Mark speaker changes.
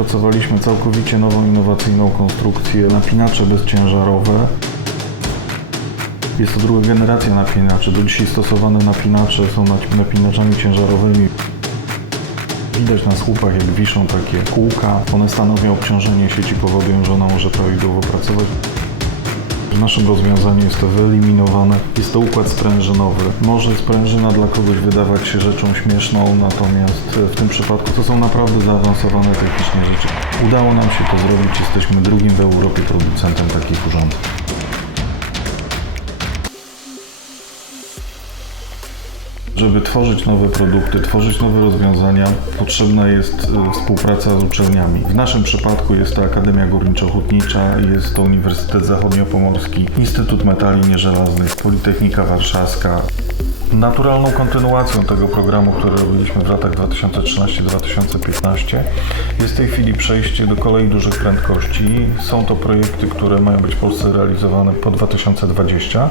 Speaker 1: opracowaliśmy całkowicie nową, innowacyjną konstrukcję napinacze bezciężarowe. Jest to druga generacja napinaczy. Do dzisiaj stosowane napinacze są napinaczami ciężarowymi. Widać na słupach, jak wiszą takie kółka. One stanowią obciążenie sieci, powodują, że ona może prawidłowo pracować. W naszym rozwiązaniu jest to wyeliminowane. Jest to układ sprężynowy. Może sprężyna dla kogoś wydawać się rzeczą śmieszną, natomiast w tym przypadku to są naprawdę zaawansowane technicznie rzeczy. Udało nam się to zrobić. Jesteśmy drugim w Europie producentem takich urządzeń. Żeby tworzyć nowe produkty, tworzyć nowe rozwiązania, potrzebna jest e, współpraca z uczelniami. W naszym przypadku jest to Akademia Górniczo-Hutnicza, jest to Uniwersytet Zachodniopomorski, Instytut Metali Nieżelaznych, Politechnika Warszawska. Naturalną kontynuacją tego programu, który robiliśmy w latach 2013-2015 jest w tej chwili przejście do kolei dużych prędkości. Są to projekty, które mają być w Polsce realizowane po 2020.